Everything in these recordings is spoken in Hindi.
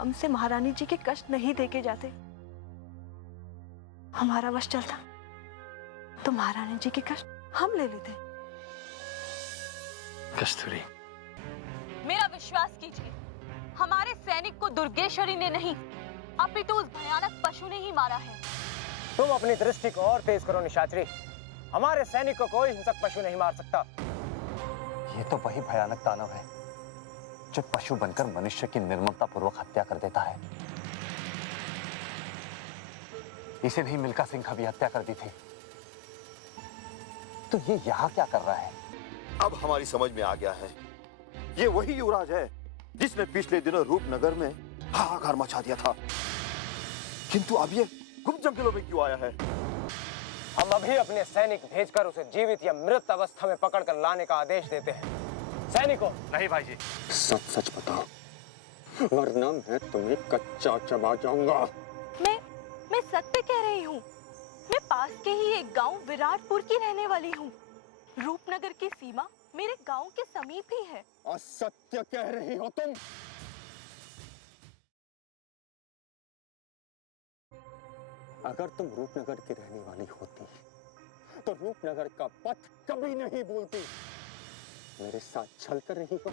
हमसे महारानी जी के कष्ट नहीं देके जाते। हमारा वश चलता तो महारानी जी के कष्ट हम ले लेते। कस्तूरी, मेरा विश्वास कीजिए, हमारे सैनिक को दुर्गेश्वरी ने नहीं अपितु उस भयानक पशु ने ही मारा है। तुम अपनी दृष्टि को और तेज करो निशाचरी। हमारे सैनिक को कोई हिंसक पशु नहीं मार सकता। ये तो वही भयानक दानव है जो पशु बनकर मनुष्य की निर्ममता पूर्वक हत्या कर देता है। इसे नहीं मिल्खा सिंह का भी हत्या कर दी थी, तो ये यहाँ क्या कर रहा है? अब हमारी समझ में आ गया है, ये वही युवराज है जिसने पिछले दिनों रूपनगर में हाहाकार मचा दिया था। किंतु अब ये गुप्त जंगलों में क्यों आया है? हम अभी अपने सैनिक भेजकर उसे जीवित या मृत अवस्था में पकड़कर लाने का आदेश देते हैं। सैनिकों! नहीं भाई जी, सच सच बताओ, वरना मैं तुम्हें कच्चा चबा जाऊंगा। मैं सत्य कह रही हूँ। मैं पास के ही एक गांव विराटपुर की रहने वाली हूँ। रूपनगर की सीमा मेरे गांव के समीप ही है। असत्य कह रही हो तुम। अगर तुम रूपनगर की रहने वाली होती तो रूपनगर का पथ कभी नहीं भूलती। मेरे साथ छल कर रही हो।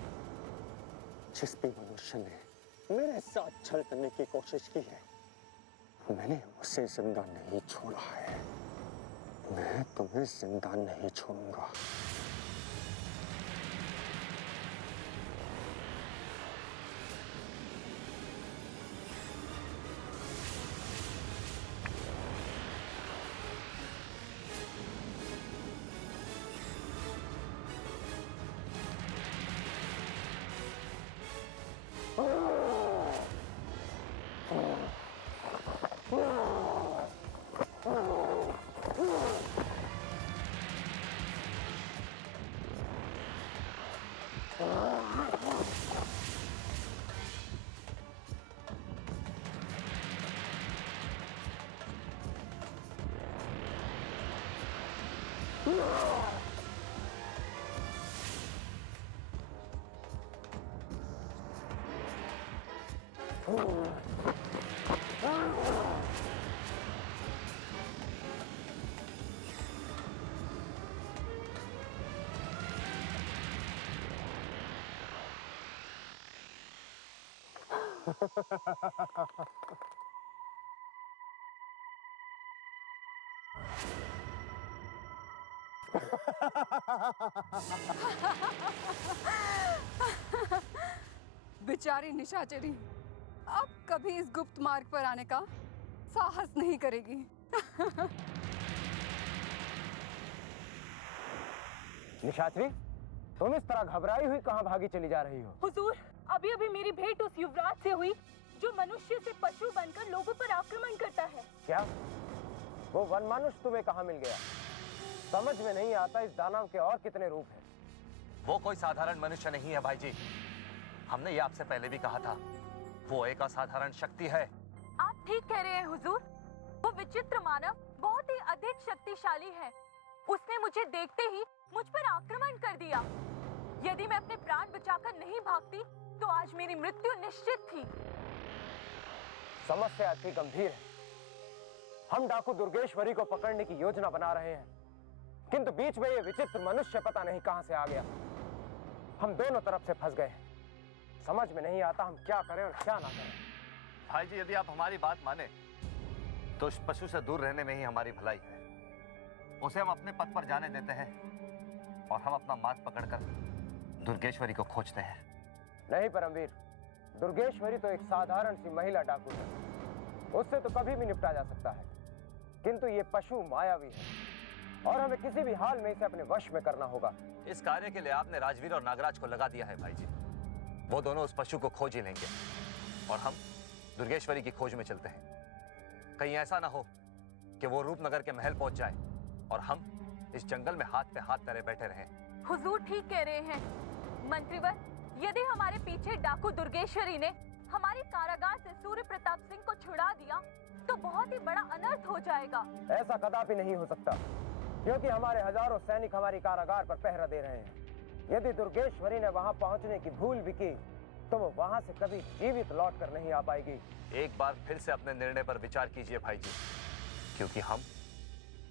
जिस भी मनुष्य ने मेरे साथ छल करने की कोशिश की है, मैंने उसे जिंदा नहीं छोड़ा है। मैं तुम्हें जिंदा नहीं छोड़ूंगा। बेचारी निशाचरी अब कभी इस गुप्त मार्ग पर आने का साहस नहीं करेगी। निशाचरी, तुम इस तरह घबराई हुई कहाँ भागी चली जा रही हो? हुजूर, अभी अभी मेरी भेंट उस युवराज से हुई जो मनुष्य से पशु बनकर लोगों पर आक्रमण करता है। क्या वो वन मनुष्य तुम्हें कहाँ मिल गया? समझ में नहीं आता इस दानव के और कितने रूप हैं। वो कोई साधारण मनुष्य नहीं है भाई जी। हमने ये आपसे पहले भी कहा था, वो एक असाधारण शक्ति है। आप ठीक कह रहे हैं हुजूर। वो विचित्र मानव बहुत ही अधिक शक्तिशाली है। उसने मुझे देखते ही मुझ पर आक्रमण कर दिया। यदि मैं अपने प्राण बचाकर नहीं भागती तो आज मेरी मृत्यु निश्चित थी। समस्या अति गंभीर है। हम डाकू दुर्गेश्वरी को पकड़ने की योजना बना रहे हैं, किंतु बीच में ये विचित्र मनुष्य पता नहीं कहां से आ गया। हम दोनों तरफ से फंस गए। समझ में नहीं आता हम क्या करें और क्या ना करें। भाई जी, यदि आप हमारी बात माने तो उस पशु से दूर रहने में ही हमारी भलाई है। उसे हम अपने पथ पर जाने देते हैं और हम अपना मार्ग पकड़कर दुर्गेश्वरी को खोजते हैं। नहीं परमवीर, दुर्गेश्वरी तो एक साधारण सी महिला डाकू है, उससे तो कभी भी निपटा जा सकता है। किंतु ये पशु मायावी है और हमें किसी भी हाल में इसे अपने वश में करना होगा। इस कार्य के लिए आपने राजवीर और नागराज को लगा दिया है भाई जी। वो दोनों उस पशु को खोज ही लेंगे और हम दुर्गेश्वरी की खोज में चलते हैं। कहीं ऐसा ना हो कि वो रूपनगर के महल पहुंच जाए और हम इस जंगल में हाथ पे हाथ धरे बैठे रहें। हुजूर ठीक कह रहे हैं। मंत्रीवर, यदि हमारे पीछे डाकू दुर्गेश्वरी ने हमारे कारागार से सूर्य प्रताप सिंह को छुड़ा दिया तो बहुत ही बड़ा अनर्थ हो जाएगा। ऐसा कदापि नहीं हो सकता, क्योंकि हमारे हजारों सैनिक हमारी कारागार पर पहरा दे रहे हैं। यदि दुर्गेश्वरी ने वहां पहुंचने की भूल भी की तो वो वहां से कभी जीवित लौट कर नहीं आ पाएगी। एक बार फिर से अपने निर्णय पर विचार कीजिए भाई जी, क्योंकि हम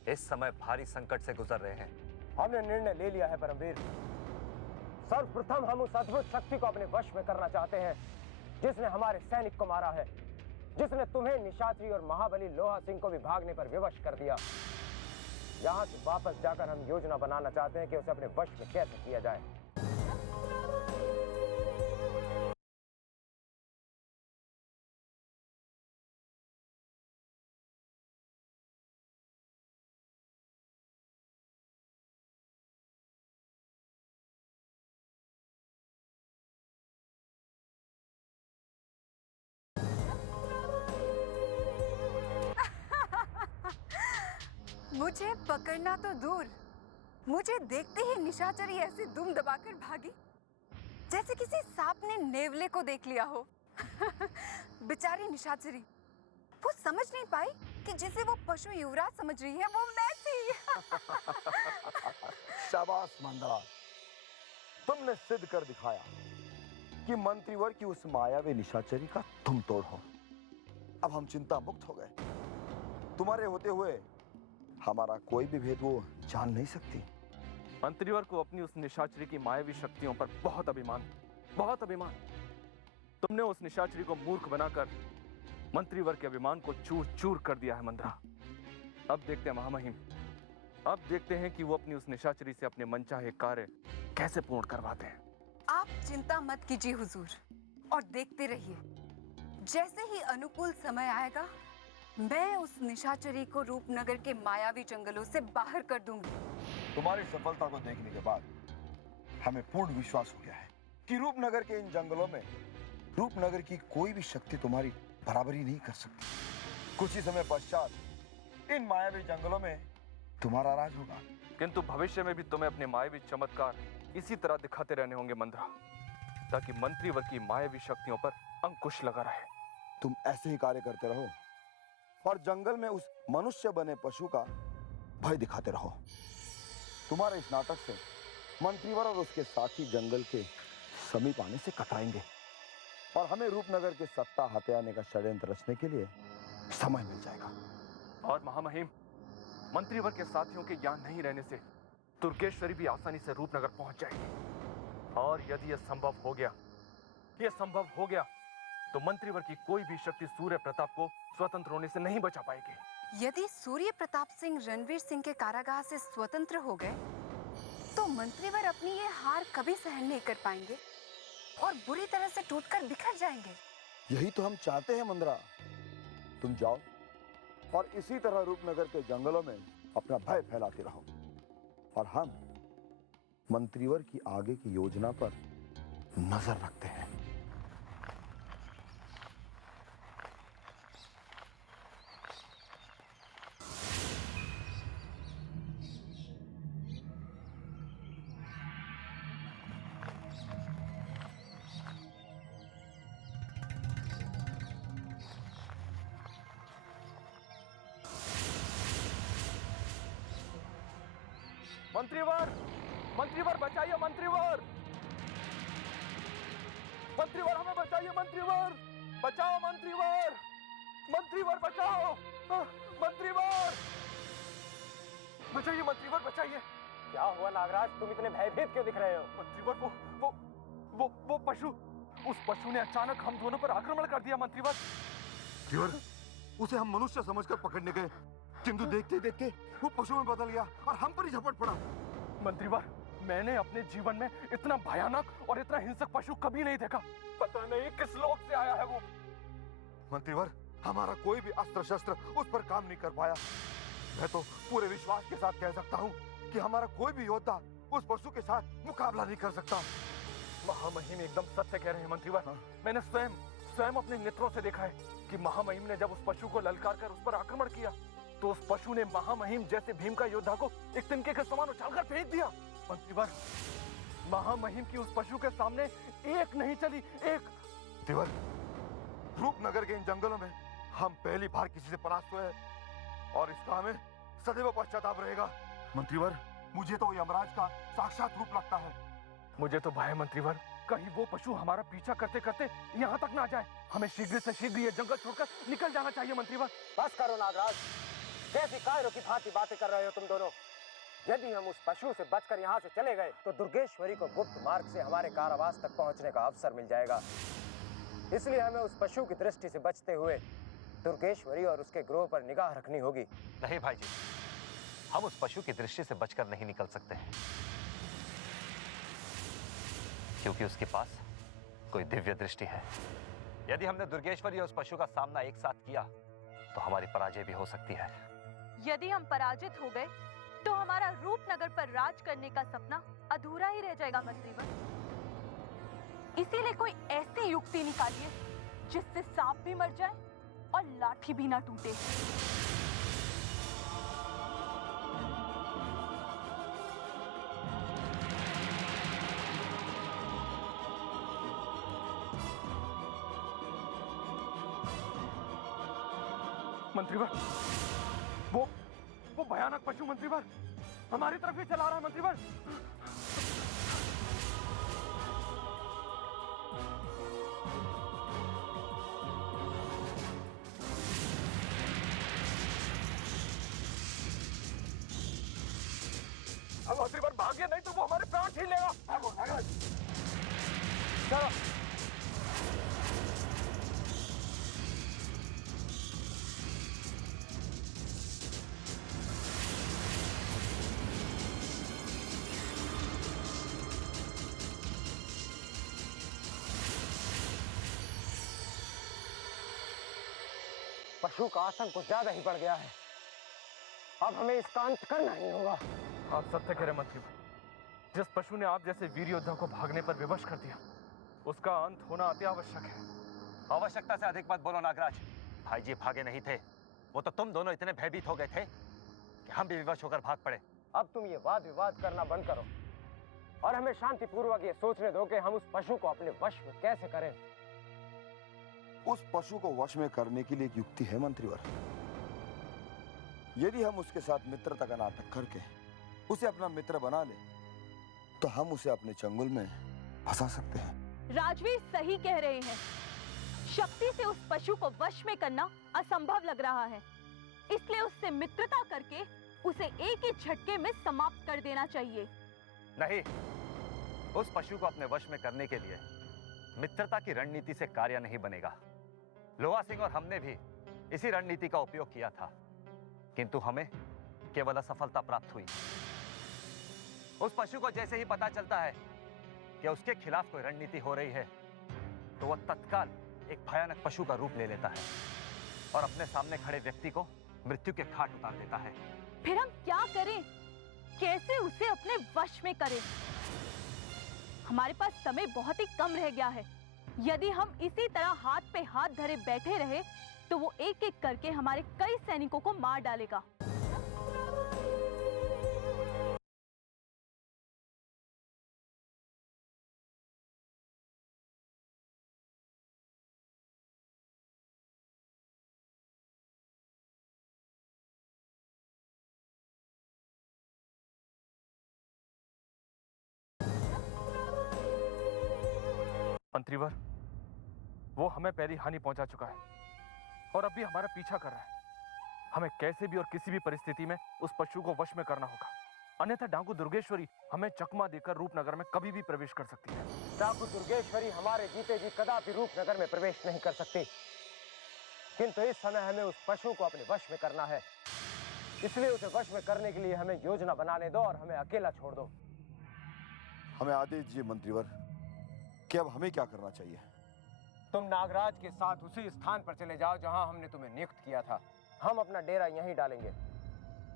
इस समय भारी संकट से गुजर रहे हैं। हमने निर्णय ले लिया है परमवीर। सर्वप्रथम हम उस अद्भुत शक्ति को अपने वश में करना चाहते हैं जिसने हमारे सैनिक को मारा है, जिसने तुम्हें निशाचरी और महाबली लोहा सिंह को भी भागने पर विवश कर दिया। यहाँ से वापस जाकर हम योजना बनाना चाहते हैं कि उसे अपने वश में कैसे किया जाए। मुझे पकड़ना तो दूर, मुझे देखते ही निशाचरी ऐसे दुम दबाकर भागी जैसे किसी सांप ने नेवले को देख लिया हो। बेचारी निशाचरी, वो समझ नहीं पाई कि जिसे वो पशु युवराज समझ रही है वो मैं थी। शाबाश मंदरा, तुमने सिद्ध कर दिखाया कि मंत्रीवर की उस मायावी निशाचरी का तुम तोड़ हो। अब हम चिंता मुक्त हो गए। तुम्हारे होते हुए हमारा कोई भी भेद वो जान नहीं सकती। मंत्रीवर को अपनी उस निशाचरी की मायावी शक्तियों पर बहुत अभिमान, बहुत अभिमान। तुमने उस निशाचरी को मूर्ख बनाकर मंत्रीवर के अभिमान को चूर चूर कर दिया है मंदरा। अब देखते हैं महामहिम, अब देखते हैं कि वो अपनी उस निशाचरी से अपने मनचाहे कार्य कैसे पूर्ण करवाते हैं। आप चिंता मत कीजिए हुजूर, और देखते रहिए। जैसे ही अनुकूल समय आएगा मैं उस निशाचरी को रूपनगर के मायावी जंगलों से बाहर कर दूंगी। तुम्हारी सफलता को देखने के बाद हमें पूर्ण विश्वास हो गया है कि रूपनगर के इन जंगलों में रूपनगर की कोई भी शक्ति तुम्हारी बराबरी नहीं कर सकती। कुछ ही समय पश्चात इन मायावी जंगलों में तुम्हारा राज होगा। किंतु भविष्य में भी तुम्हें अपने मायावी चमत्कार इसी तरह दिखाते रहने होंगे मंदरा, ताकि मंत्रीवर की मायावी शक्तियों पर अंकुश लगा रहे। तुम ऐसे ही कार्य करते रहो और जंगल में उस मनुष्य बने पशु का भय दिखाते रहो। तुम्हारे इस नाटक से मंत्रीवर और उसके साथी जंगल के समीप आने से कतराएंगे और हमें रूपनगर के सत्ता हथियाने का षड्यंत्र रचने के लिए समय मिल जाएगा। और महामहिम, मंत्रीवर के साथियों के यहाँ नहीं रहने से दुर्गेश्वरी भी आसानी से रूपनगर पहुंच जाएगी। और यदि यह संभव हो गया तो मंत्रीवर की कोई भी शक्ति सूर्य प्रताप को स्वतंत्र होने से नहीं बचा पाएगी। यदि सूर्य प्रताप सिंह रणवीर सिंह के कारागार से स्वतंत्र हो गए तो मंत्रीवर अपनी ये हार कभी सहन नहीं कर पाएंगे और बुरी तरह से टूटकर बिखर जाएंगे। यही तो हम चाहते हैं मंदरा। तुम जाओ और इसी तरह रूपनगर के जंगलों में अपना भय फैलाते रहो और हम मंत्रीवर की आगे की योजना पर नजर रखते हैं। मंत्रीवर, मंत्रीवर बचाइए, मंत्रीवर, मंत्रीवर हमें बचाइए, मंत्रीवर बचाओ, मंत्रीवर, मंत्रीवर बचाओ, मंत्रीवर बचाइए, मंत्रीवर बचाइए। क्या हुआ नागराज, तुम इतने भयभीत क्यों दिख रहे हो? मंत्रीवर, वो पशु, उस पशु ने अचानक हम दोनों पर आक्रमण कर दिया। मंत्रीवर, उसे हम मनुष्य समझकर पकड़ने गए, किंतु देखते देखते वो पशु में बदल गया और हम पर ही झपट पड़ा। मंत्रीवर, मैंने अपने जीवन में इतना भयानक और इतना हिंसक पशु कभी नहीं देखा। पता नहीं किस लोक से आया है वो। मंत्रीवर, हमारा कोई भी अस्त्र शस्त्र उस पर काम नहीं कर पाया। मैं तो पूरे विश्वास के साथ कह सकता हूँ कि हमारा कोई भी योद्धा उस पशु के साथ मुकाबला नहीं कर सकता। महामहिम एकदम सत्य कह रहे हैं मंत्रीवर। मैंने स्वयं अपने नेत्रों से देखा है कि महामहिम ने जब उस पशु को ललकार कर उस पर आक्रमण किया तो उस पशु ने महामहिम जैसे भीम का योद्धा को एक तिनके के समान उछालकर फेंक दिया। मंत्रीवर, महामहिम की उस पशु के सामने एक नहीं चली, एक। मंत्रीवर, रूपनगर के इन जंगलों में हम पहली बार किसी से परास्त हुए हैं और इसका हमें सदैव पश्चाताप रहेगा। मंत्रीवर, मुझे तो यमराज का साक्षात रूप लगता है। मुझे तो भय मंत्रीवर, कहीं वो पशु हमारा पीछा करते करते यहाँ तक ना आ जाए। हमें शीघ्र से शीघ्र ये जंगल छोड़कर निकल जाना चाहिए मंत्रीवर। बस करो नागराज, कैसी कायरों की भांति बातें कर रहे हो तुम दोनों। यदि हम उस पशु से बचकर यहाँ से चले गए तो दुर्गेश्वरी को गुप्त मार्ग से हमारे कारावास तक पहुँचने का अवसर मिल जाएगा। इसलिए हमें उस पशु की दृष्टि से बचते हुए दुर्गेश्वरी और उसके ग्रोह पर निगाह रखनी होगी। नहीं भाई जी, हम उस पशु की दृष्टि से बचकर नहीं निकल सकते हैं, क्योंकि उसके पास कोई दिव्य दृष्टि है। यदि हमने दुर्गेश्वरी और उस पशु का सामना एक साथ किया तो हमारी पराजय भी हो सकती है। यदि हम पराजित हो गए तो हमारा रूपनगर पर राज करने का सपना अधूरा ही रह जाएगा मंत्रीवर। इसीलिए कोई ऐसी युक्ति निकालिए जिससे सांप भी मर जाए और लाठी भी ना टूटे। मंत्रीवर, वो भयानक पशु मंत्रीवर हमारी तरफ ही चला रहा है मंत्रीवर। अब मंत्रीवर भाग्य नहीं तो वो हमारे प्राण छीन लेगा। चलो। पशु का आतंक कुछ ज्यादा ही बढ़ गया है। अब हमें इसका अंत करना ही होगा। आप सत्य कह रहे मंत्रीवर, जिस पशु ने आप जैसे वीर योद्धा को भागने पर विवश कर दिया, उसका अंत होना अति आवश्यक है। आवश्यकता से अधिक मत बोलो नागराज। भाई जी भागे नहीं थे, वो तो तुम दोनों इतने भयभीत हो गए थे कि हम भी विवश होकर भाग पड़े। अब तुम ये वाद विवाद करना बंद करो और हमें शांतिपूर्वक ये सोचने दो कि हम उस पशु को अपने वश में कैसे करें। उस पशु को वश में करने के लिए एक युक्ति है मंत्रीवर। यदि हम उसके साथ मित्रता का नाटक करके उसे अपना मित्र बना ले तो हम उसे अपने चंगुल में फंसा सकते हैं। राजवीर सही कह रहे हैं। शक्ति से उस पशु को वश में करना असंभव लग रहा है, इसलिए उससे मित्रता करके उसे एक ही झटके में समाप्त कर देना चाहिए। नहीं, उस पशु को अपने वश में करने के लिए मित्रता की रणनीति से कार्य नहीं बनेगा। लोहा सिंह और हमने भी इसी रणनीति का उपयोग किया था, किंतु हमें केवल असफलता प्राप्त हुई। उस पशु को जैसे ही पता चलता है कि उसके खिलाफ कोई रणनीति हो रही है तो वह तत्काल एक भयानक पशु का रूप ले लेता है और अपने सामने खड़े व्यक्ति को मृत्यु के घाट उतार देता है। फिर हम क्या करें? कैसे उसे अपने वश में करें? हमारे पास समय बहुत ही कम रह गया है। यदि हम इसी तरह हाथ पे हाथ धरे बैठे रहे तो वो एक एक करके हमारे कई सैनिकों को मार डालेगा। मंत्रीवर, वो हमें पहली हानि पहुंचा चुका है और अब भी हमारा पीछा कर रहा है। हमें कैसे भी और किसी भी परिस्थिति में उस पशु को वश में करना होगा, अन्यथा डाकू दुर्गेश्वरी हमें चकमा देकर रूपनगर में कभी भी प्रवेश कर सकती है। डाकू दुर्गेश्वरी हमारे जीते जी कदापि रूपनगर में प्रवेश नहीं कर सकती, किंतु इस समय हमें उस पशु को अपने वश में करना है। इसलिए उसे वश में करने के लिए हमें योजना बनाने दो और हमें अकेला छोड़ दो। हमें आदेश दीजिए मंत्रीवर कि अब हमें क्या करना चाहिए। तुम नागराज के साथ उसी स्थान पर चले जाओ जहां हमने तुम्हें नियुक्त किया था। हम अपना डेरा यहीं डालेंगे।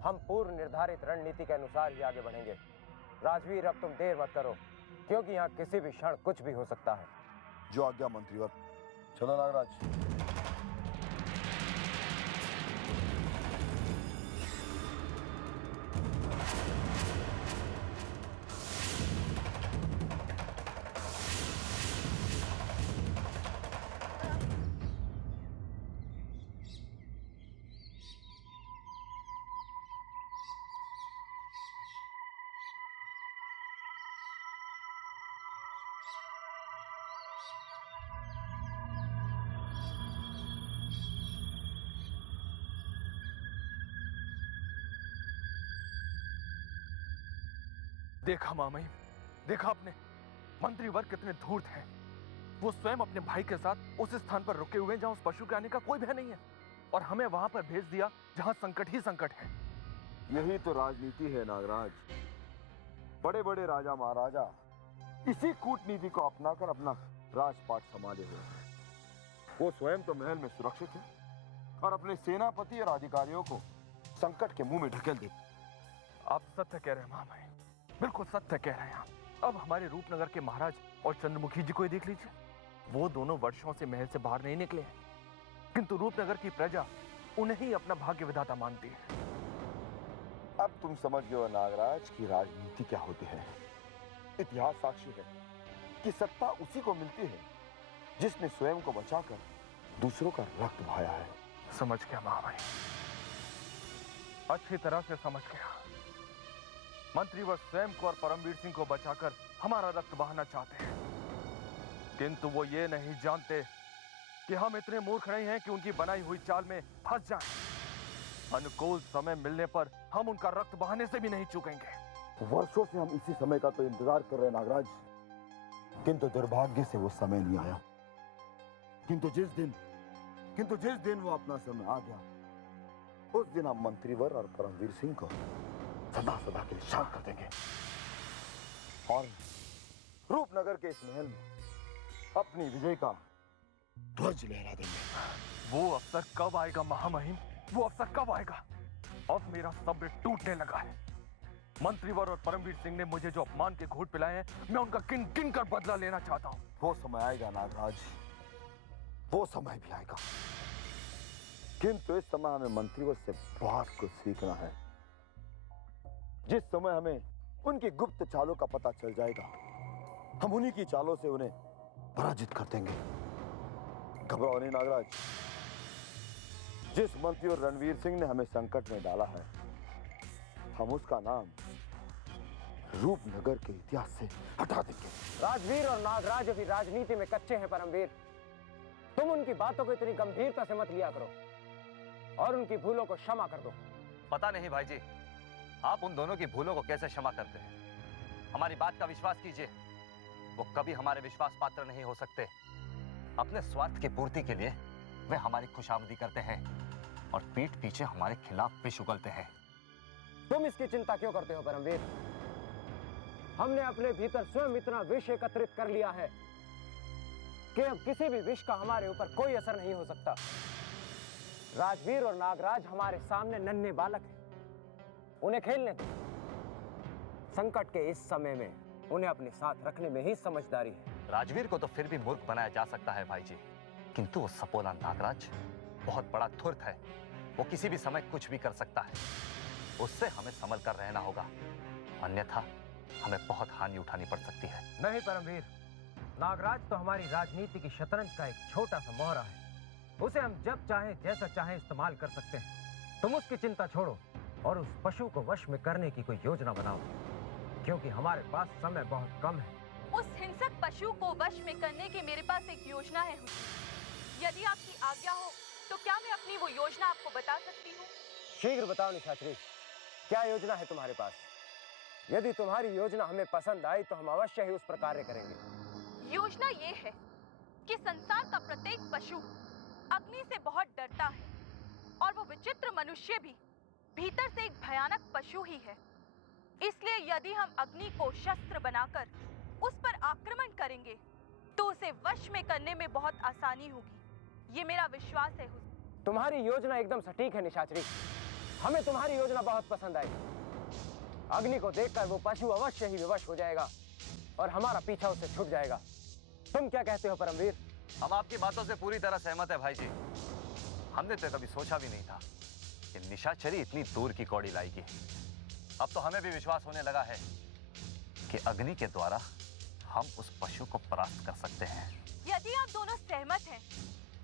हम पूर्व निर्धारित रणनीति के अनुसार ही आगे बढ़ेंगे। राजवीर, अब तुम देर मत करो, क्योंकि यहाँ किसी भी क्षण कुछ भी हो सकता है। जो आज्ञा मंत्रीवर। चलो नागराज। देखा मामई, देखा आपने मंत्री वर्ग कितने धूर्त हैं। वो स्वयं अपने भाई के साथ उस स्थान पर रुके हुए जहां उस पशु के आने का कोई भय नहीं है, और हमें वहां पर भेज दिया जहां संकट ही संकट है। यही तो राजनीति है नागराज। बड़े बड़े राजा महाराजा इसी कूटनीति को अपनाकर अपना राजपाट संभाले हुए हैं। वो स्वयं तो महल में सुरक्षित है और अपने सेनापति और अधिकारियों को संकट के मुंह में ढकेल दे। आप सत्य कह रहे हैं मामई, बिल्कुल सत्य कह रहे हैं आप। अब हमारे रूपनगर के महाराज और चंद्रमुखी जी को ही देख लीजिए, वो दोनों वर्षों से महल से बाहर नहीं निकले हैं, किंतु रूपनगर की प्रजा उन्हें ही अपना भाग्य विधाता मानती है। अब तुम समझ गए हो नागराज की राजनीति क्या होती है। इतिहास साक्षी है कि सत्ता उसी को मिलती है जिसने स्वयं को बचाकर दूसरों का रक्त बहाया है। समझ गया महामई, अच्छी तरह से समझ गया। मंत्रीवर स्वयं को और परमवीर सिंह को बचाकर हमारा रक्त बहाना चाहते हैं, किंतु वो ये नहीं जानते कि हम इतने मूर्ख नहीं हैं कि उनकी बनाई हुई चाल में फंस जाएं। अनुकूल समय मिलने पर हम उनका रक्त बहाने से भी नहीं चूकेंगे। वर्षों से हम इसी समय का तो इंतजार कर रहे हैं नागराज, किंतु दुर्भाग्य से वो समय नहीं आया। किंतु जिस दिन वो अपना समय आ गया, उस दिन हम मंत्रीवर और परमवीर सिंह को सदा सदा के लिए शांत कर देंगे और रूपनगर के इस महल में अपनी विजय का ध्वज लहरा देंगे। वो अवसर कब आएगा महामहिम, वो अवसर कब आएगा? अब मेरा सब्र टूटने लगा है। मंत्रीवर और परमवीर सिंह ने मुझे जो अपमान के घूंट पिलाए हैं, मैं उनका किन किन कर बदला लेना चाहता हूं। वो समय आएगा नागराज, वो समय भी आएगा, किंतु इस समय हमें मंत्रीवर से बहुत कुछ सीखना है। जिस समय हमें उनकी गुप्त चालों का पता चल जाएगा, हम उन्हीं की चालों से उन्हें पराजित कर देंगे। घबराओ नहीं नागराज, जिस मंत्री और रणवीर सिंह ने हमें संकट में डाला है, हम उसका नाम रूपनगर के इतिहास से हटा देंगे। राजवीर और नागराज अभी राजनीति में कच्चे हैं परमवीर। तुम उनकी बातों को इतनी गंभीरता से मत लिया करो और उनकी भूलों को क्षमा कर दो। पता नहीं भाई जी, आप उन दोनों की भूलों को कैसे क्षमा करते हैं। हमारी बात का विश्वास कीजिए, वो कभी हमारे विश्वास पात्र नहीं हो सकते। अपने स्वार्थ की पूर्ति के लिए वे हमारी खुशामदी करते हैं और पीठ पीछे हमारे खिलाफ विष उगलते हैं। तुम इसकी चिंता क्यों करते हो परमवीर? हमने अपने भीतर स्वयं इतना विष एकत्रित कर लिया है कि अब किसी भी विष का हमारे ऊपर कोई असर नहीं हो सकता। राजवीर और नागराज हमारे सामने नन्हे बालक हैं, उन्हें खेलने दो। संकट के इस समय में उन्हें अपने साथ रखने में ही समझदारी है। राजवीर को तो फिर भी मूर्ख बनाया जा सकता है भाई जी, किंतु वो सपोला नागराज बहुत बड़ा धूर्त है। वो किसी भी समय कुछ भी कर सकता है। उससे हमें संभल कर रहना होगा, अन्यथा हमें बहुत हानि उठानी पड़ सकती है। नहीं परमवीर, नागराज तो हमारी राजनीति की शतरंज का एक छोटा सा मोहरा है। उसे हम जब चाहे जैसा चाहे इस्तेमाल कर सकते हैं। तुम उसकी चिंता छोड़ो और उस पशु को वश में करने की कोई योजना बनाओ, क्योंकि हमारे पास समय बहुत कम है। उस हिंसक पशु को वश में करने की मेरे पास एक योजना है हुजूर। यदि आपकी आज्ञा हो तो क्या मैं अपनी वो योजना आपको बता सकती हूँ? शीघ्र बताओ निशाचरी, क्या योजना है तुम्हारे पास? यदि तुम्हारी योजना हमें पसंद आई तो हम अवश्य ही उस पर कार्य करेंगे। योजना ये है कि संसार का प्रत्येक पशु अग्नि से बहुत डरता है और वो विचित्र मनुष्य भी भीतर से एक भयानक पशु ही है। इसलिए यदि हम अग्नि को शस्त्र बनाकर उस पर आक्रमण करेंगे तो उसे वश में करने में बहुत आसानी होगी। ये मेरा विश्वास है हुजूर। तुम्हारी योजना एकदम सटीक है निशाचरी, हमें तुम्हारी योजना बहुत पसंद आई। अग्नि को देखकर वो पशु अवश्य ही विवश हो जाएगा और हमारा पीछा उससे छूट जाएगा। तुम क्या कहते हो परमवीर? हम आपकी बातों से पूरी तरह सहमत है भाई जी। हमने तो कभी सोचा भी नहीं था कि निशाचरी इतनी दूर की कौड़ी लाएगी। अब तो हमें भी विश्वास होने लगा है कि अग्नि के द्वारा हम उस पशु को परास्त कर सकते हैं। यदि आप दोनों सहमत हैं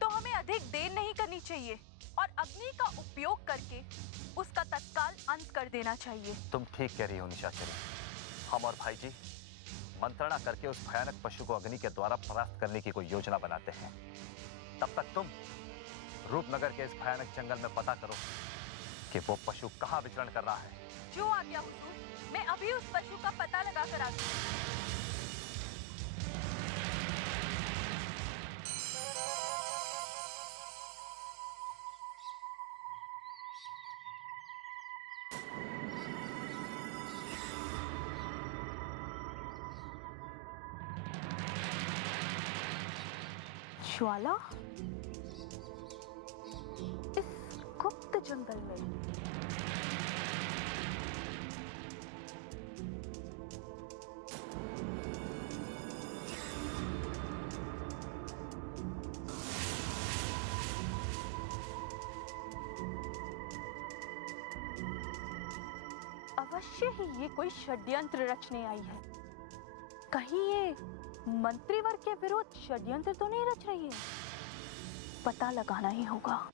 तो हमें अधिक देर नहीं करनी चाहिए और अग्नि का उपयोग करके उसका तत्काल अंत कर देना चाहिए। तुम ठीक कह रही हो निशाचरी। हम और भाई जी मंत्रणा करके उस भयानक पशु को अग्नि के द्वारा परास्त करने की कोई योजना बनाते हैं। तब तक तुम रूपनगर के इस भयानक जंगल में पता करो कि वो पशु कहाँ विचरण कर रहा है। जो आज्ञा हुजूर। मैं अभी उस पशु का पता लगा कर आती हूँ। ज्वाला, इस गुप्त जंगल में अवश्य ही ये कोई षड्यंत्र रचने आई है। कहीं ये मंत्रीवर्ग के विरुद्ध षड्यंत्र तो नहीं रच रही है? पता लगाना ही होगा।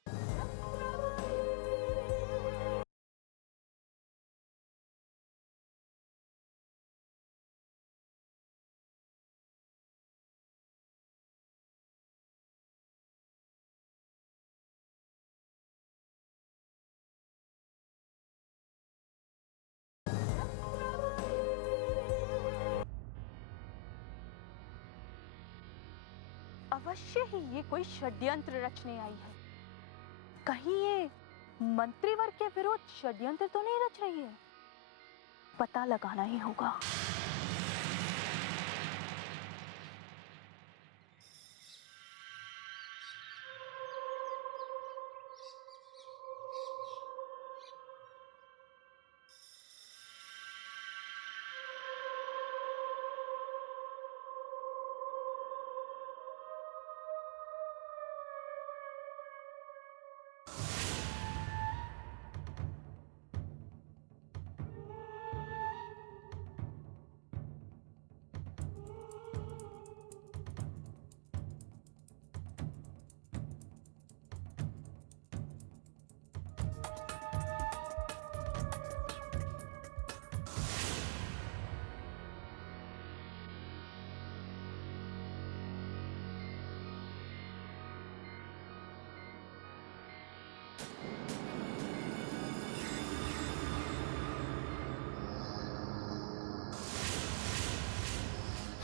अवश्य ही ये कोई षड्यंत्र रचने आई है। कहीं ये मंत्रीवर्ग के विरुद्ध षड्यंत्र तो नहीं रच रही है? पता लगाना ही होगा।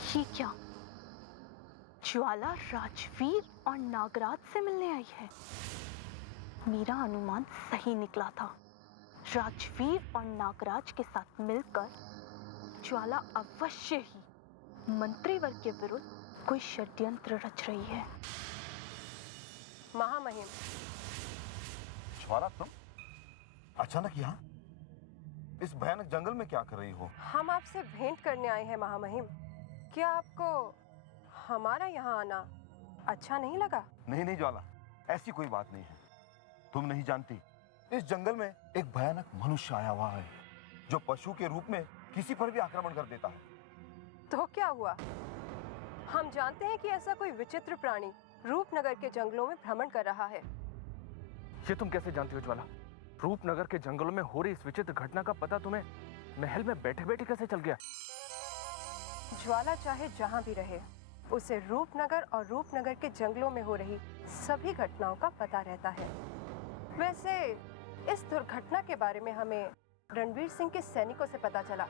ये क्या? ज्वाला राजवीर और नागराज से मिलने आई है। मेरा अनुमान सही निकला था। राजवीर और नागराज के साथ मिलकर ज्वाला अवश्य ही मंत्रीवर्ग के विरुद्ध कोई षड्यंत्र रच रही है। महामहिम, ज्वाला, तुम अचानक यहाँ इस भयानक जंगल में क्या कर रही हो? हम आपसे भेंट करने आए हैं महामहिम। क्या आपको हमारा यहाँ आना अच्छा नहीं लगा? नहीं नहीं ज्वाला, ऐसी कोई बात नहीं है। तुम नहीं जानती, इस जंगल में एक भयानक मनुष्य आया हुआ है जो पशु के रूप में किसी पर भी आक्रमण कर देता है। तो क्या हुआ? हम जानते हैं कि ऐसा कोई विचित्र प्राणी रूपनगर के जंगलों में भ्रमण कर रहा है। ये तुम कैसे जानती हो ज्वाला? रूपनगर के जंगलों में हो रही इस विचित्र घटना का पता तुम्हें महल में बैठे बैठे कैसे चल गया? ज्वाला चाहे जहाँ भी रहे, उसे रूपनगर और रूपनगर के जंगलों में हो रही सभी घटनाओं का पता रहता है। वैसे इस दुर्घटना के बारे में हमें रणवीर सिंह के सैनिकों से पता चला।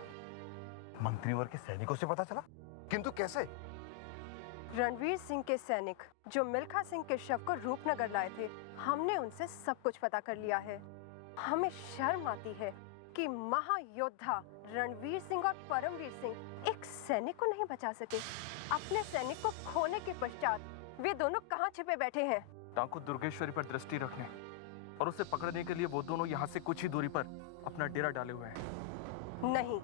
मंत्रीवर्ग के सैनिकों से पता चला? किंतु कैसे? रणवीर सिंह के सैनिक जो मिल्खा सिंह के शव को रूपनगर लाए थे, हमने उनसे सब कुछ पता कर लिया है। हमें शर्म आती है कि महायोद्धा रणवीर सिंह और परमवीर सिंह एक सैनिक को नहीं बचा सके। अपने सैनिक को खोने के पश्चात वे दोनों कहाँ छिपे बैठे हैं? टांकू दुर्गेश्वरी पर दृष्टि रखने और उसे पकड़ने के लिए वो दोनों यहाँ से कुछ ही दूरी पर अपना डेरा डाले हुए हैं। नहीं,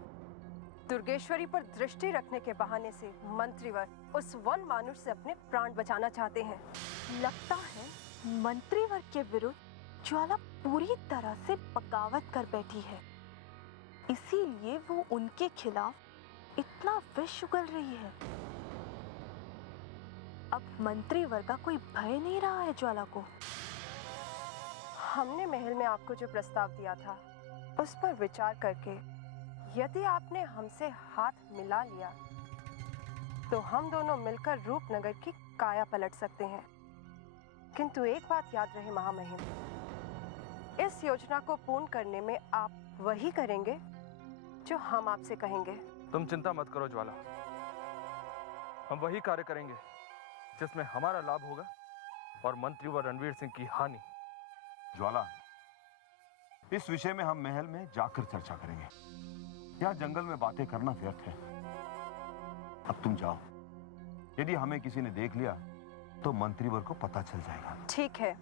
दुर्गेश्वरी पर दृष्टि रखने के बहाने से मंत्रीवर उस वन मानुष से अपने प्राण बचाना चाहते हैं। लगता है मंत्रीवर्ग के विरुद्ध ज्वाला पूरी तरह से बगावत कर बैठी है, इसीलिए वो उनके खिलाफ इतना विष उगल रही है। अब मंत्रीवर्ग का कोई भय नहीं रहा है ज्वाला को। हमने महल में आपको जो प्रस्ताव दिया था, उस पर विचार करके यदि आपने हमसे हाथ मिला लिया तो हम दोनों मिलकर रूपनगर की काया पलट सकते हैं। किंतु एक बात याद रहे महामहिम, इस योजना को पूर्ण करने में आप वही करेंगे जो हम आपसे कहेंगे। तुम चिंता मत करो ज्वाला, हम वही कार्य करेंगे जिसमें हमारा लाभ होगा और मंत्री व रणवीर सिंह की हानि। ज्वाला, इस विषय में हम महल में जाकर चर्चा करेंगे। यहाँ जंगल में बातें करना व्यर्थ है। अब तुम जाओ, यदि हमें किसी ने देख लिया तो मंत्रीवर को पता चल जाएगा। ठीक है,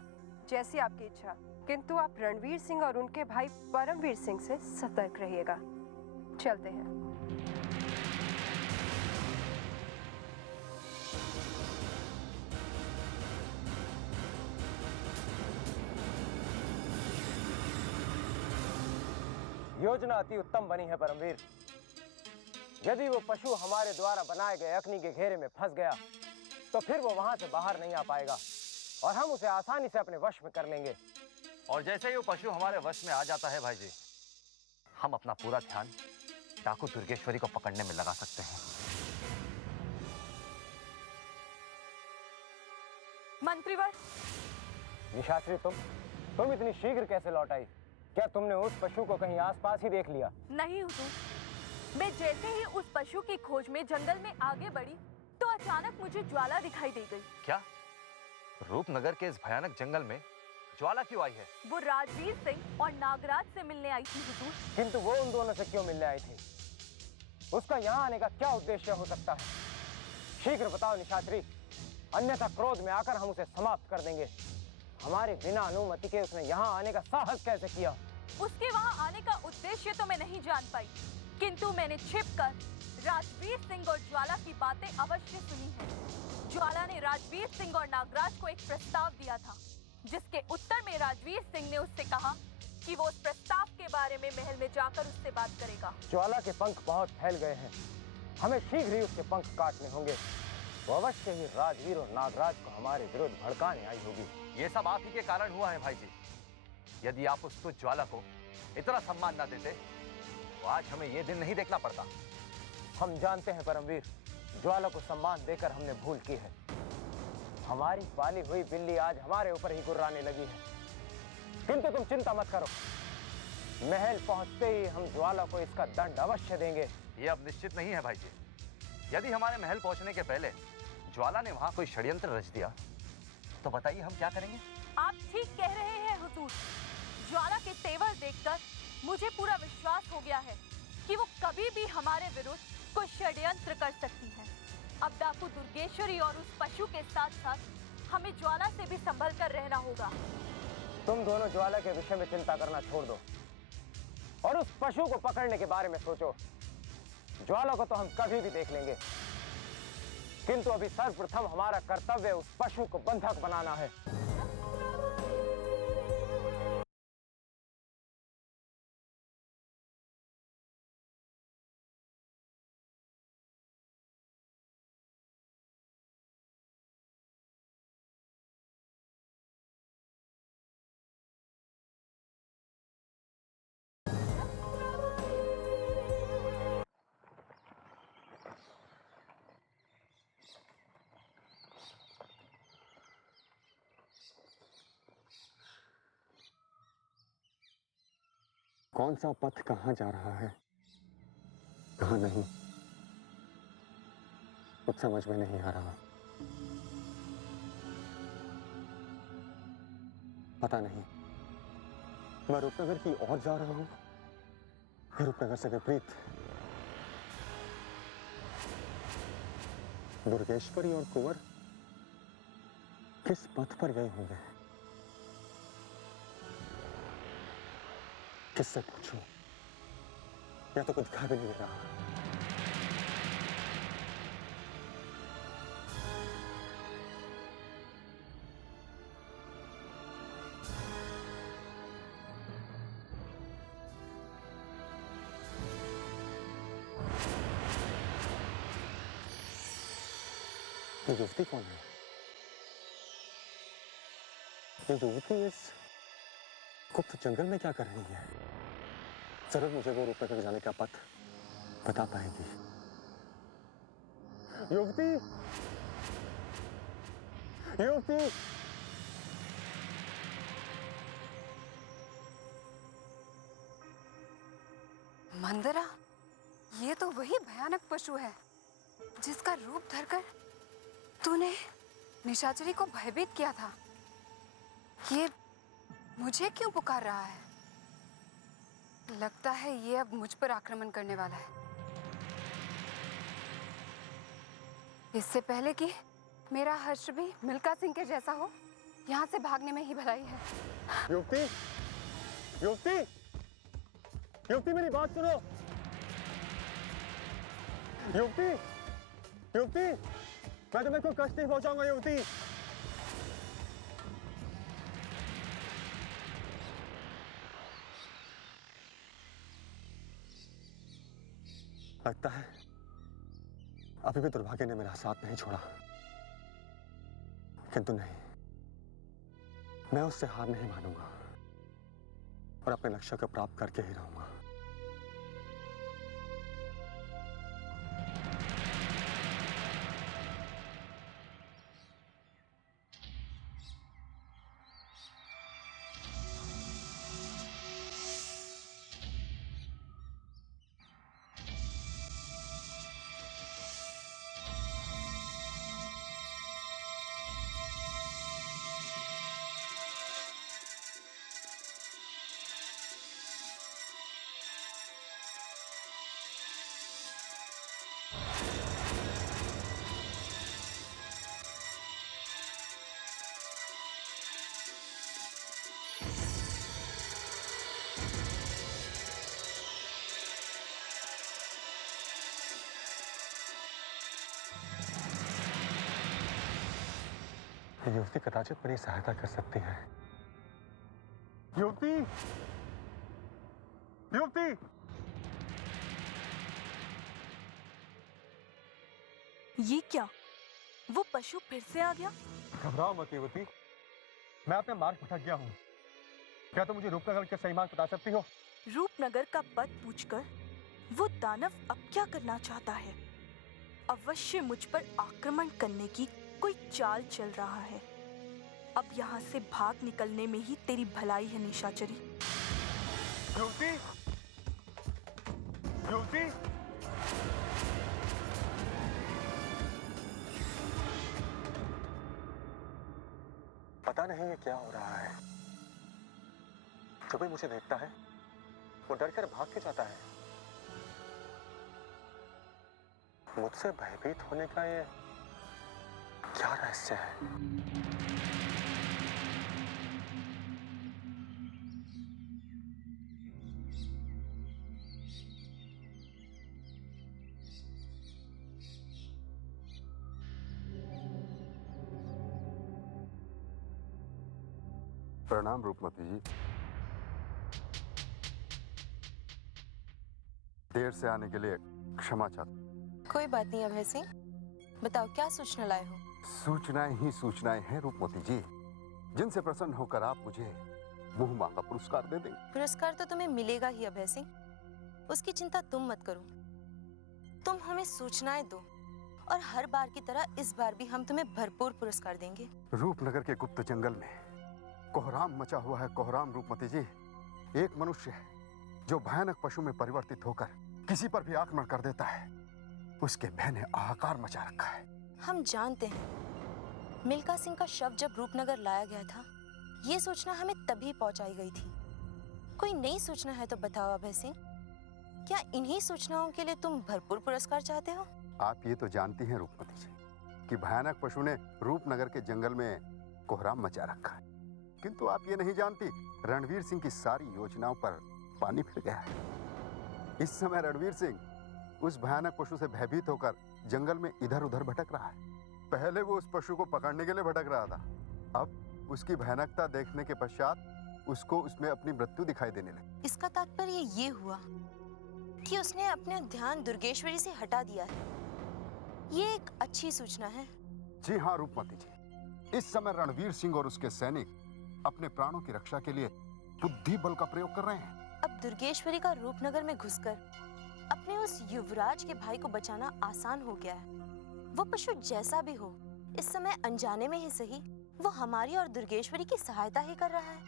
जैसी आपकी इच्छा, किंतु आप रणवीर सिंह और उनके भाई परमवीर सिंह से सतर्क रहिएगा। चलते हैं। योजना अति उत्तम बनी है परमवीर। यदि वो पशु हमारे द्वारा बनाए गए अग्नि के घेरे में फंस गया तो फिर वो वहां से बाहर नहीं आ पाएगा और हम उसे आसानी से अपने वश में कर लेंगे। और जैसे ही वो पशु हमारे वश में आ जाता है भाई जी, हम अपना पूरा ध्यान डाकू दुर्गेश्वरी को पकड़ने में लगा सकते हैं। मंत्रीवर, निशाचरी, तुम इतनी शीघ्र कैसे लौट आई? क्या तुमने उस पशु को कहीं आसपास ही देख लिया? नहीं हुजूर, मैं जैसे ही उस पशु की खोज में जंगल में आगे बढ़ी तो अचानक मुझे ज्वाला दिखाई दे गई। क्या रूपनगर के इस भयानक जंगल में ज्वाला क्यों आई है? वो राजवीर सिंह और नागराज से मिलने आई थी हुजूर। किंतु वो उन दोनों से क्यों मिलने आई थी? उसका यहाँ आने का क्या उद्देश्य हो सकता है? शीघ्र बताओ निशाचरी, अन्यथा क्रोध में आकर हम उसे समाप्त कर देंगे। हमारे बिना अनुमति के उसने यहाँ आने का साहस कैसे किया? उसके वहाँ आने का उद्देश्य तो मैं नहीं जान पाई, किंतु मैंने छिपकर राजवीर सिंह और ज्वाला की बातें अवश्य सुनी है। ज्वाला ने राजवीर सिंह और नागराज को एक प्रस्ताव दिया था, जिसके उत्तर में राजवीर सिंह ने उससे कहा कि वो उस प्रस्ताव के बारे में महल में जाकर उससे बात करेगा। ज्वाला के पंख बहुत फैल गए हैं, हमें शीघ्र ही उसके पंख काटने होंगे। वो अवश्य ही राजवीर और नागराज को हमारे विरुद्ध भड़काने आई होगी। ये सब आप ही के कारण हुआ है भाई जी। यदि आप उस तुच्छ ज्वाला को इतना सम्मान न देते तो आज हमें ये दिन नहीं देखना पड़ता। हम जानते हैं परमवीर, ज्वाला को सम्मान देकर हमने भूल की है। हमारी पाली हुई बिल्ली आज हमारे ऊपर ही गुर्राने लगी है। किंतु तुम चिंता मत करो, महल पहुंचते ही हम ज्वाला को इसका दंड अवश्य देंगे। ये अब निश्चित नहीं है भाई जी। यदि हमारे महल पहुंचने के पहले ज्वाला ने वहां कोई षड्यंत्र रच दिया तो बताइए हम क्या करेंगे? आप ठीक कह रहे हैं हुजूर। ज्वाला के तेवर देखकर मुझे पूरा विश्वास हो गया है कि वो कभी भी हमारे विरुद्ध कोई षड्यंत्र कर सकती है। अब डाकू दुर्गेश्वरी और उस पशु के साथ साथ हमें ज्वाला से भी संभल कर रहना होगा। तुम दोनों ज्वाला के विषय में चिंता करना छोड़ दो और उस पशु को पकड़ने के बारे में सोचो। ज्वाला को तो हम कभी भी देख लेंगे, किंतु अभी सर्वप्रथम हमारा कर्तव्य उस पशु को बंधक बनाना है। कौन सा पथ कहाँ जा रहा है, कहाँ नहीं, कुछ समझ में नहीं आ रहा। पता नहीं मैं रूपनगर की ओर जा रहा हूं या रूपनगर से विपरीत। दुर्गेश्वरी और कुंवर किस पथ पर गए होंगे? किससे पूछूं? या तो कुछ दिखा भी नहीं दे रहा। ये युवती कौन है? ये युवती इस गुप्त जंगल में क्या कर रही है? जरूर मुझे वो रूपनगर जाने का पथ बता पाएगी। युवती, युवती! मंदरा, ये तो वही भयानक पशु है जिसका रूप धरकर तूने निशाचरी को भयभीत किया था। ये मुझे क्यों पुकार रहा है? लगता है ये अब मुझ पर आक्रमण करने वाला है। इससे पहले कि मेरा हर्ष भी मिल्खा सिंह के जैसा हो, यहाँ से भागने में ही भलाई है। युवती, युवती, युवती मेरी बात सुनो। युवती, युवती, मैं तुम्हें कोई कष्ट नहीं पहुंचाऊंगा युवती। लगता है अभी भी दुर्भाग्य ने मेरा साथ नहीं छोड़ा, किंतु नहीं, मैं उससे हार नहीं मानूंगा और अपने लक्ष्य को प्राप्त करके ही रहूंगा। ये युवती कदाचित मेरी सहायता कर सकती है। युवती, युवती, ये क्या? वो पशु फिर से आ गया? घबराओ मत युवती, मैं अपने मार्ग भटक गया हूँ। क्या तुम मुझे रूपनगर के सही मार्ग बता सकती हो? रूपनगर का पथ पूछकर वो दानव अब क्या करना चाहता है? अवश्य मुझ पर आक्रमण करने की कोई चाल चल रहा है। अब यहाँ से भाग निकलने में ही तेरी भलाई है निशाचरी। युवती, युवती, पता नहीं ये क्या हो रहा है। जो कोई मुझे देखता है वो डर कर भाग के जाता है। मुझसे भयभीत होने का ये क्या रहस्य है? प्रणाम रूपमती जी। देर से आने के लिए क्षमा चाहता। कोई बात नहीं अभय सिंह, बताओ क्या सूचना लाए हो? सूचनाएं ही सूचनाएं हैं रूपमती जी, जिनसे प्रसन्न होकर आप मुझे मुंह मांगा पुरस्कार दे देंगे। पुरस्कार तो तुम्हें मिलेगा ही अभय सिंह, उसकी चिंता तुम मत करो। तुम हमें सूचनाएं दो और हर बार की तरह इस बार भी हम तुम्हें भरपूर पुरस्कार देंगे। रूपनगर के गुप्त जंगल में कोहराम मचा हुआ है। कोहराम रूपमती जी एक मनुष्य है जो भयानक पशु में परिवर्तित होकर किसी पर भी आक्रमण कर देता है। उसके भय ने हाहाकार मचा रखा है। हम जानते हैं, मिल्खा सिंह का शव जब रूपनगर लाया गया था, ये सूचना हमें तभी पहुंचाई गई थी। कोई नई सूचना है तो बताओ अभय सिंह, क्या इन्हीं सूचनाओं के लिए तुम भरपूर पुरस्कार चाहते हो? आप ये तो जानती हैं रूपमती जी कि भयानक पशु ने रूपनगर के जंगल में कोहराम मचा रखा है, किंतु आप ये नहीं जानती रणवीर सिंह की सारी योजनाओं पर पानी फिर गया है। इस समय रणवीर सिंह उस भयानक पशु से भयभीत होकर जंगल में इधर उधर भटक रहा है। पहले वो उस पशु को पकड़ने के लिए भटक रहा था, अब उसकी भयानकता देखने के पश्चात उसको उसमें अपनी मृत्यु दिखाई देने लगी। इसका तात्पर्य ये हुआ कि उसने अपने ध्यान दुर्गेश्वरी से हटा दिया है। ये एक अच्छी सूचना है। जी हाँ रूपमती जी, इस समय रणवीर सिंह और उसके सैनिक अपने प्राणों की रक्षा के लिए बुद्धि बल का प्रयोग कर रहे हैं। अब दुर्गेश्वरी का रूपनगर में घुसकर अपने उस युवराज के भाई को बचाना आसान हो गया है। वो पशु जैसा भी हो, इस समय अनजाने में ही सही, वो हमारी और दुर्गेश्वरी की सहायता ही कर रहा है।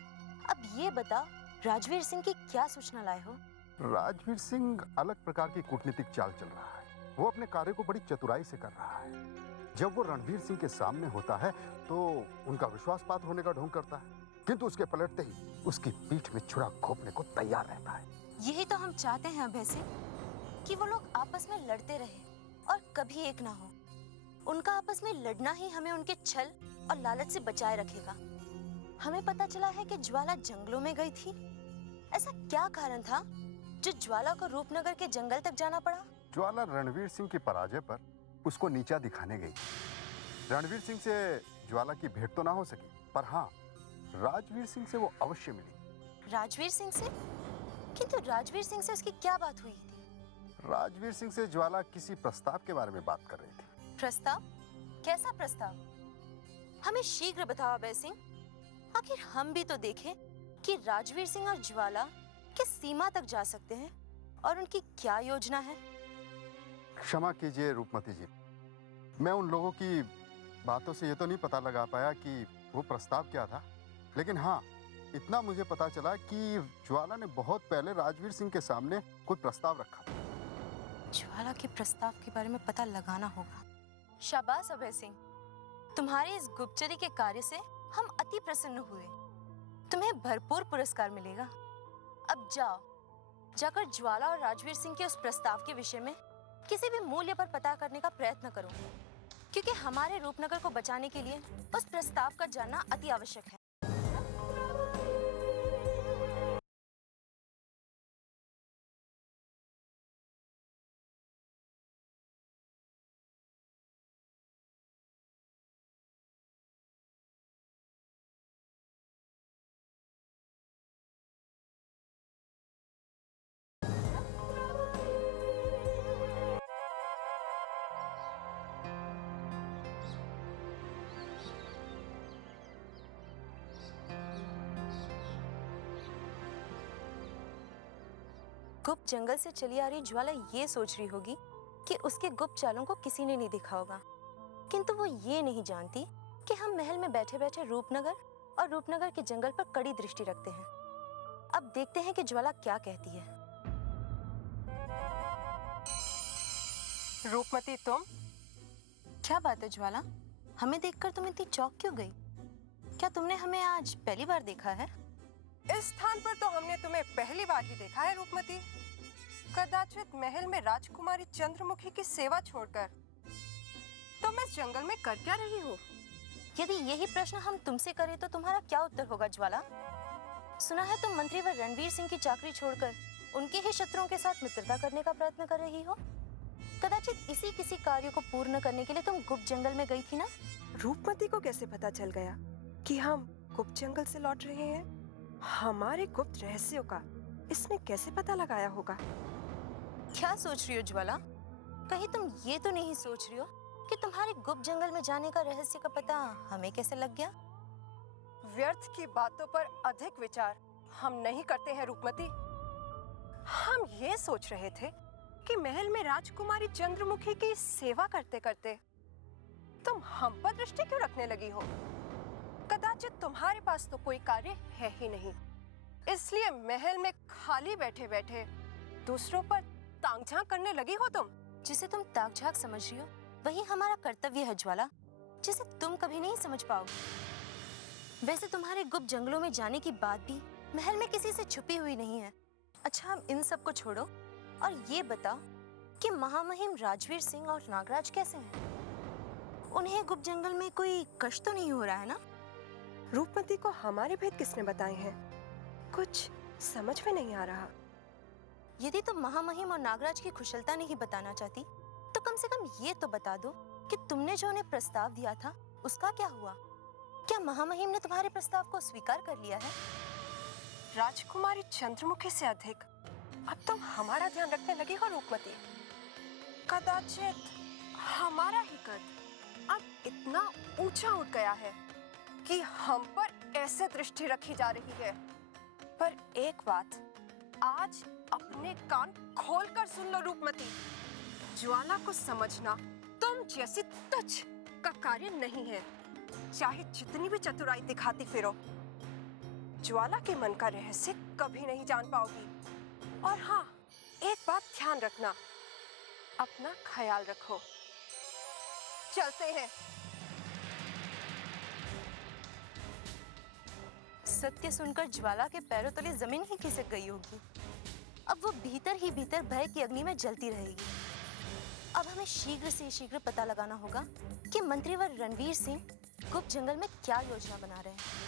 अब ये बता, राजवीर सिंह की क्या सूचना लाए हो? राजवीर सिंह अलग प्रकार की कूटनीतिक चाल चल रहा है। वो अपने कार्य को बड़ी चतुराई से कर रहा है। जब वो रणवीर सिंह के सामने होता है तो उनका विश्वासपात होने का ढोंग करता है, किंतु उसके पलटते ही उसकी पीठ में छुरा घोंपने को तैयार रहता है। यही तो हम चाहते हैं अभय सिंह, कि वो लोग आपस में लड़ते रहे और कभी एक ना हो। उनका आपस में लड़ना ही हमें उनके छल और लालच से बचाए रखेगा। हमें पता चला है कि ज्वाला जंगलों में गई थी। ऐसा क्या कारण था जो ज्वाला को रूपनगर के जंगल तक जाना पड़ा? ज्वाला रणवीर सिंह की पराजय पर उसको नीचा दिखाने गई। रणवीर सिंह से ज्वाला की भेंट तो ना हो सकी, पर हाँ, राजवीर सिंह से वो अवश्य मिली। राजवीर सिंह से? किंतु राजवीर सिंह से उसकी क्या बात हुई थी? राजवीर सिंह से ज्वाला किसी प्रस्ताव के बारे में बात कर रही थी। प्रस्ताव? कैसा प्रस्ताव? हमें शीघ्र बताओ अभय सिंह। आखिर हम भी तो देखें कि राजवीर सिंह और ज्वाला किस सीमा तक जा सकते हैं और उनकी क्या योजना है। क्षमा कीजिए रूपमती जी, मैं उन लोगों की बातों से ये तो नहीं पता लगा पाया कि वो प्रस्ताव क्या था, लेकिन हाँ, इतना मुझे पता चला कि ज्वाला ने बहुत पहले राजवीर सिंह के सामने कोई प्रस्ताव रखा था। ज्वाला के प्रस्ताव के बारे में पता लगाना होगा। शाबाश अभय सिंह, तुम्हारे इस गुप्तचरी के कार्य से हम अति प्रसन्न हुए। तुम्हें भरपूर पुरस्कार मिलेगा। अब जाओ, जाकर ज्वाला और राजवीर सिंह के उस प्रस्ताव के विषय में किसी भी मूल्य पर पता करने का प्रयत्न करो, क्योंकि हमारे रूपनगर को बचाने के लिए उस प्रस्ताव का जानना अति आवश्यक है। गुप्त जंगल से चली आ रही ज्वाला ये सोच रही होगी कि उसके गुप्त चालों को किसी ने नहीं देखा होगा, किंतु वो ये नहीं जानती कि हम महल में बैठे बैठे रूपनगर और रूपनगर के जंगल पर कड़ी दृष्टि रखते हैं। अब देखते हैं कि ज्वाला क्या कहती है। रूपमती, तुम? क्या बात है ज्वाला, हमें देखकर तुम इतनी चौंक क्यों गई? क्या तुमने हमें आज पहली बार देखा है? इस स्थान पर तो हमने तुम्हें पहली बार ही देखा है रूपमती। कदाचित महल में राजकुमारी चंद्रमुखी की सेवा छोड़कर तुम इस जंगल में कर क्या रही हो? यदि यही प्रश्न हम तुमसे करें तो तुम्हारा क्या उत्तर होगा ज्वाला? सुना है तुम मंत्रीवर रणवीर सिंह की चाकरी छोड़कर उनके ही शत्रुओं के साथ मित्रता करने का प्रयत्न कर रही हो। कदाचित इसी किसी कार्य को पूर्ण करने के लिए तुम गुप्त जंगल में गई थी ना? रूपमती को कैसे पता चल गया कि हम गुप्त जंगल से लौट रहे हैं? हमारे गुप्त रहस्यों का इसने कैसे पता लगाया होगा? क्या सोच रही हो ज्वाला? कहीं तुम ये तो नहीं सोच रही हो कि तुम्हारे गुप्त जंगल में जाने का रहस्य का पता हमें कैसे लग गया? व्यर्थ की बातों पर अधिक विचार हम नहीं करते हैं रूपमती। हम ये सोच रहे थे कि महल में राजकुमारी चंद्रमुखी की सेवा करते करते तुम हम पर दृष्टि क्यों रखने लगी हो? कदाचित तुम्हारे पास तो कोई कार्य है ही नहीं, इसलिए महल में खाली बैठे बैठे दूसरों पर ताक-झांक करने लगी हो तुम। जिसे तुम ताक-झांक समझ रही हो वही हमारा कर्तव्य है ज्वाला, जिसे तुम कभी नहीं समझ पाओगे। वैसे तुम्हारे गुप्त जंगलों में जाने की बात भी महल में किसी से छुपी हुई नहीं है। अच्छा, हम इन सब को छोड़ो और ये बताओ कि महामहिम राजवीर सिंह और नागराज कैसे हैं? उन्हें गुप्त जंगल में कोई कष्ट तो नहीं हो रहा है ना? रूपमती को हमारे भेद किसने बताए हैं? कुछ समझ में नहीं आ रहा। यदि तुम महामहिम और नागराज की कुशलता नहीं बताना चाहती तो कम से कम ये तो बता दो कि तुमने जो उन्हें प्रस्ताव दिया था उसका क्या हुआ? क्या महामहिम ने तुम्हारे प्रस्ताव को स्वीकार कर लिया है? राजकुमारी चंद्रमुखी से अधिक अब तुम हमारा ध्यान रखने लगी हो रूपमती। कदाचित हमारा ही कद अब इतना ऊंचा उठ गया है कि हम पर ऐसे दृष्टि रखी जा रही है। पर एक बात आज अपने कान खोलकर सुन लो रूपमती, ज्वाला को समझना तुम जैसी तुच्छ का कार्य नहीं है, चाहे जितनी भी चतुराई दिखाती फिरो। ज्वाला के मन का रहस्य कभी नहीं जान पाओगी। और हाँ, एक बात ध्यान रखना, अपना ख्याल रखो। चलते हैं। सत्य सुनकर ज्वाला के पैरों तले जमीन ही खिसक गई होगी। अब वो भीतर ही भीतर भय की अग्नि में जलती रहेगी। अब हमें शीघ्र से शीघ्र पता लगाना होगा कि मंत्रीवर रणवीर सिंह गुप्त जंगल में क्या योजना बना रहे हैं।